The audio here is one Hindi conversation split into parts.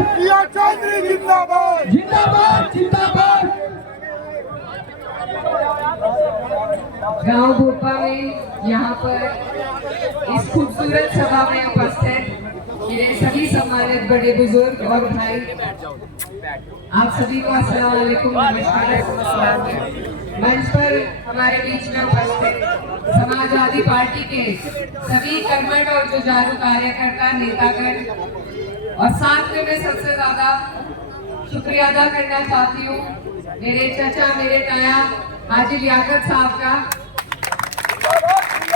प्रिया चौधरी जिंदाबाद जिंदाबाद जिंदाबाद। गांव भोपा में यहाँ पर इस खूबसूरत सभा में उपस्थित मेरे सभी सम्मानित बड़े बुजुर्ग और भाई, आप सभी को अस्सलाम वालेकुम, नमस्कार। मंच पर हमारे बीच में उपस्थित समाजवादी पार्टी के सभी कर्मठ और जुझारू कार्यकर्ता, नेतागण, और साथ में मैं सबसे ज्यादा शुक्रिया अदा करना चाहती हूँ मेरे चचा, मेरे ताया हाजी लियाकत साहब का,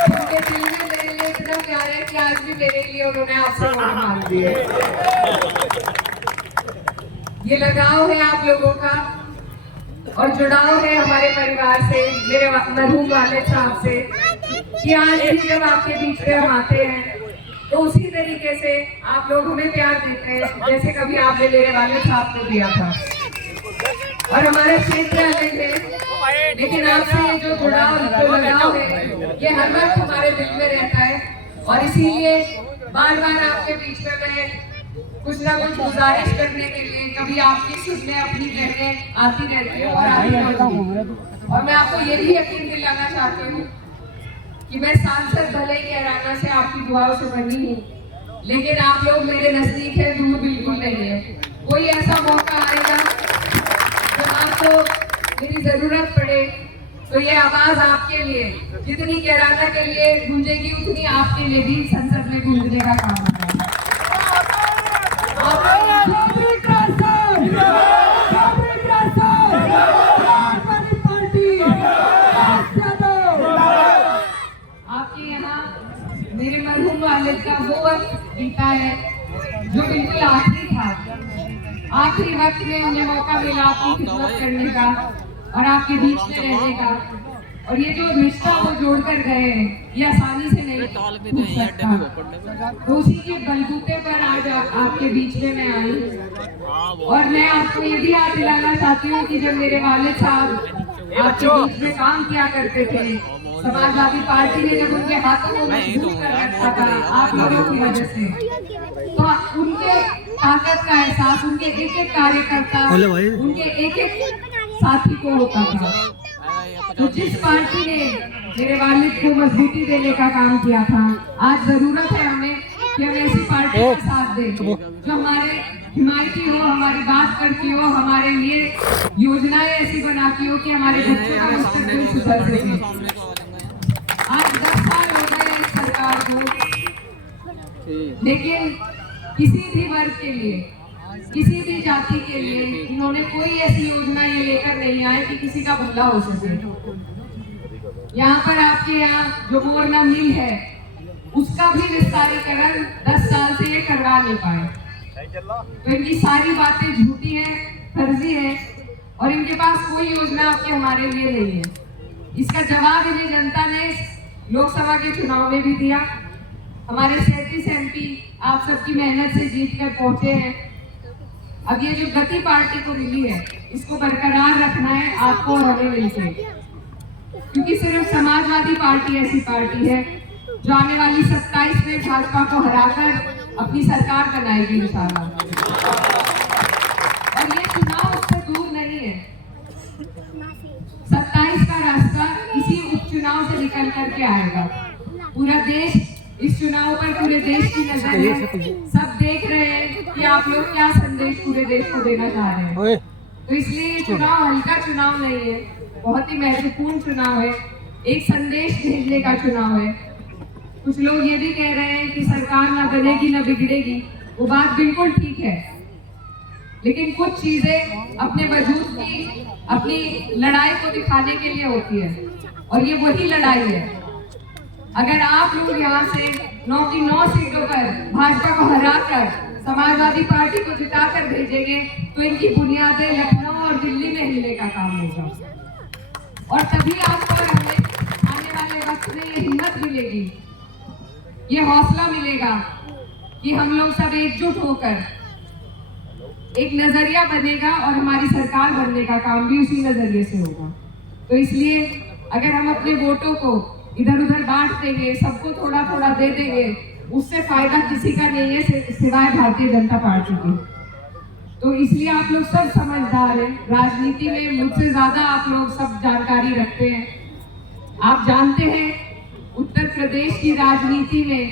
उनके दिल में मेरे लिए इतना प्यार है कि आज भी मेरे लिए उन्होंने आपसे वोट मांग दी है। ये लगाव है आप लोगों का और जुड़ाव है हमारे परिवार से, मेरे मरहूम वालिद साहब से, कि आज भी जब आपके बीच में हम आते हैं तो उसी तरीके से आप लोग हमें प्यार देते हैं जैसे कभी आपने मेरे वालिद साहब को दिया था। और हमारे क्षेत्र अलग है, लेकिन आपसे ये जो जुड़ाव, जो लगाव है, ये हर वक्त हमारे दिल में रहता है। और इसीलिए बार बार आपके बीच में मैं कुछ ना कुछ गुजारिश करने के लिए कभी आपकी सुनने, अपनी कहने आती रहती हूँ और आती रहती हूँ। और मैं आपको ये भी यकीन दिलाना चाहती हूँ कि मैं सांसद भले ही कैराना से आपकी दुआओं से बनी हूँ, लेकिन आप लोग मेरे नजदीक है, दूर बिल्कुल नहीं है। कोई ऐसा मौका आएगा जब आपको मेरी जरूरत पड़े तो ये आवाज आपके लिए, जितनी कैराना के लिए गूंजेगी उतनी आपके लिए भी संसद में गूंजने का काम होगा। आपके यहाँ मेरे मरहूम वालिद का वो वक्त बीता है जो बिल्कुल आखिरी था। आखिरी वक्त में उन्हें मौका मिला आपकी खिदमत करने का और आपके बीच में रहने का, और ये जो रिश्ता वो जोड़ कर गए हैं ये आसानी से नहीं टूट सकता। तो उसी के बलबूते पर आज आपके बीच में मैं आई हूँ। और मैं आपको ये भी याद दिलाना चाहती हूँ कि जब मेरे वालिद साहब आपके बीच में काम किया करते थे, समाजवादी पार्टी ने जब उनके हाथों को मजबूत कर रखा था आप लोगों की वजह से, तो उनके ताकत का एहसास उनके एक एक कार्यकर्ता, उनके एक एक साथी को होता था। तो जिस पार्टी ने मेरे वालिद को मजबूती देने का काम किया था, आज जरूरत है हमें कि हम ऐसी पार्टी का साथ दें जो हमारे हिमायती हो, हमारी बात करती हो, हमारे लिए योजनाएं ऐसी बनाती हो कि हमारे बच्चों का मुस्तकबिल सुधर सके। आज 10 साल हो गए इस सरकार को, लेकिन किसी भी वर्ग के लिए, किसी भी जाति के लिए इन्होंने कोई ऐसी योजना ये लेकर नहीं आए कि किसी का भला हो सके। यहाँ पर आपके यहाँ जो मोरना मिल है उसका भी विस्तारीकरण 10 साल से ये करवा नहीं पाए। तो इनकी सारी बातें झूठी है, फर्जी है, और इनके पास कोई योजना आपके हमारे लिए नहीं है। इसका जवाब इन्हें जनता ने लोकसभा के चुनाव में भी दिया। हमारे 37 MP आप सबकी मेहनत से जीत कर पहुंचे हैं। अब ये जो गति पार्टी को मिली है इसको बरकरार रखना है आपको और हमें मिलकर, क्योंकि सिर्फ समाजवादी पार्टी ऐसी पार्टी है जो आने वाली 27 में भाजपा को हराकर अपनी सरकार बनाएगी इंशाल्लाह। और ये चुनाव उससे दूर नहीं है। 27 का रास्ता इसी उपचुनाव से निकल करके आएगा। पूरा देश इस चुनाव पर, पूरे देश की नजर है, सब देख रहे हैं कि आप लोग क्या संदेश पूरे देश को देना चाह रहे हैं। तो इसलिए ये चुनाव हल्का चुनाव नहीं है, बहुत ही महत्वपूर्ण चुनाव है, एक संदेश भेजने का चुनाव है। कुछ लोग ये भी कह रहे हैं कि सरकार ना बनेगी ना बिगड़ेगी, वो बात बिल्कुल ठीक है, लेकिन कुछ चीजें अपने वजूद की, अपनी लड़ाई को दिखाने के लिए होती है, और ये वही लड़ाई है। अगर आप लोग यहाँ से 9 की 9 सीटों पर भाजपा को हराकर समाजवादी पार्टी को जिताकर भेजेंगे तो इनकी बुनियादें लखनऊ और दिल्ली में हिलने का काम होगा। और तभी आपको और हमें आने वाले वक्त में ये हिम्मत मिलेगी, ये हौसला मिलेगा कि हम लोग सब एकजुट होकर एक नजरिया बनेगा और हमारी सरकार बनने का काम भी उसी नजरिए से होगा। तो इसलिए अगर हम अपने वोटों को इधर उधर बांट देंगे, सबको थोड़ा थोड़ा दे देंगे, उससे फायदा किसी का नहीं है सिवाय भारतीय जनता पार्टी की। तो इसलिए आप लोग सब समझदार हैं। राजनीति में मुझसे ज्यादा आप लोग सब जानकारी रखते हैं। आप जानते हैं उत्तर प्रदेश की राजनीति में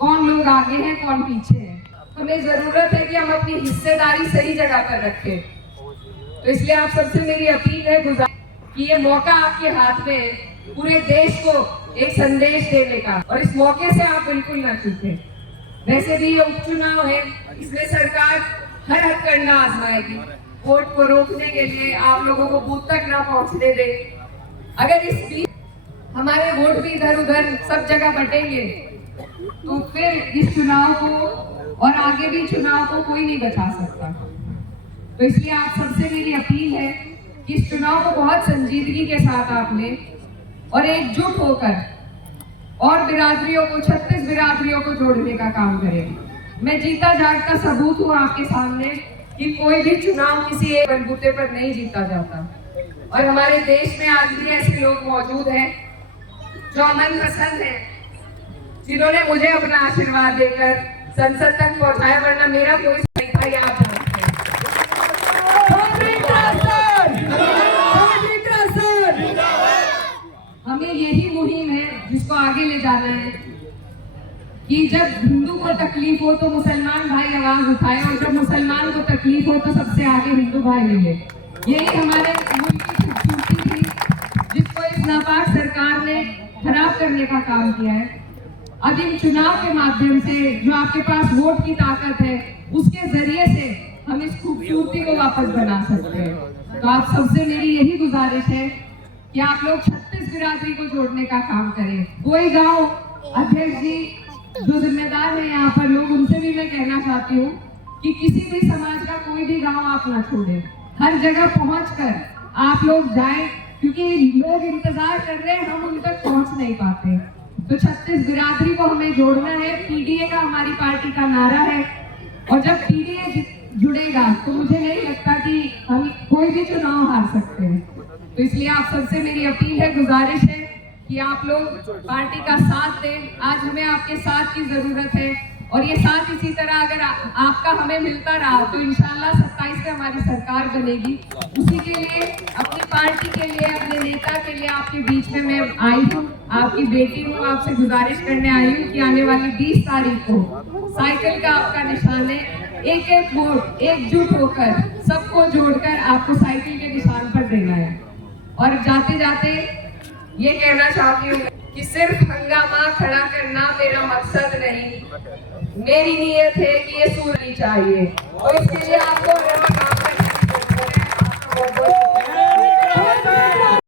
कौन लोग आगे हैं, कौन पीछे है। हमें जरूरत है कि हम अपनी हिस्सेदारी सही जगह पर रखें। तो इसलिए आप सबसे मेरी अपील है कि ये मौका आपके हाथ में है पूरे देश को एक संदेश देने का, और इस मौके से आप बिल्कुल ना चूकें। वैसे भी ये उपचुनाव है, इसमें सरकार हर हथकंडा आजमाएगी वोट को रोकने के लिए, आप लोगों को बूथ तक ना पहुंचने दे। अगर इस बीच हमारे वोट भी इधर उधर सब जगह बटेंगे तो फिर इस चुनाव को और आगे भी चुनाव को कोई नहीं बचा सकता। तो इसलिए आप सबसे मेरी अपील है कि इस चुनाव को बहुत संजीदगी के साथ आपने और एकजुट होकर और बिरादरियों को, 36 बिरादरियों को जोड़ने का काम करें। मैं जीता जागता सबूत हूँ आपके सामने कि कोई भी चुनाव किसी एक बलबूते पर नहीं जीता जाता, और हमारे देश में आज भी ऐसे लोग मौजूद हैं जो अमन पसंद हैं, जिन्होंने मुझे अपना आशीर्वाद देकर संसद तक पहुंचाया, वरना मेरा कोई नहीं था। ये आप जानते हैं। हमें यही मुहिम है जिसको आगे ले जाना है कि जब हिंदू को तकलीफ हो तो मुसलमान भाई आवाज उठाए, और जब मुसलमान को तकलीफ हो तो सबसे आगे हिंदू भाई मिले। यही हमारे मुल्क की खूबसूरती थी जिसको इस नापाक सरकार ने खराब करने का काम किया है। अब इन चुनाव के माध्यम से जो आपके पास वोट की ताकत है, उसके जरिए से हम इस खूबसूरती को वापस बना सकते हैं। तो आप सबसे मेरी यही गुजारिश है कि आप लोग 36 बिरादरी को जोड़ने का काम करें। कोई गांव अध्यक्ष जी जो जिम्मेदार है यहाँ पर लोग, उनसे भी मैं कहना चाहती हूँ कि किसी भी समाज का कोई भी गांव आप ना छोड़ें। हर जगह पहुंचकर आप लोग जाएं, क्योंकि लोग इंतजार कर रहे हैं, हम उन तक पहुंच नहीं पाते। तो 36 बिरादरी को हमें जोड़ना है। पीडीए का हमारी पार्टी का नारा है, और जब पीडीए जुड़ेगा तो मुझे नहीं लगता कि हम कोई भी चुनाव हार सकते हैं। तो इसलिए आप सबसे मेरी अपील है, गुजारिश है कि आप लोग पार्टी का साथ दें। आज हमें आपके साथ की जरूरत है, और ये साथ इसी तरह अगर आपका हमें मिलता रहा तो इंशाल्लाह 27 में हमारी सरकार बनेगी। उसी के लिए, अपनी पार्टी के लिए, अपने नेता के लिए आपके बीच में मैं आई हूँ, आपकी बेटी हूँ। आपसे गुजारिश करने आई हूँ कि आने वाली 20 तारीख को साइकिल का आपका निशान है। एक एक वोट एकजुट होकर सबको जोड़कर आपको साइकिल के निशान पर देना है। और जाते जाते ये कहना चाहती हूँ कि सिर्फ हंगामा खड़ा करना मेरा मकसद नहीं, मेरी नीयत है कि ये सूरनी चाहिए। और इसके लिए आपको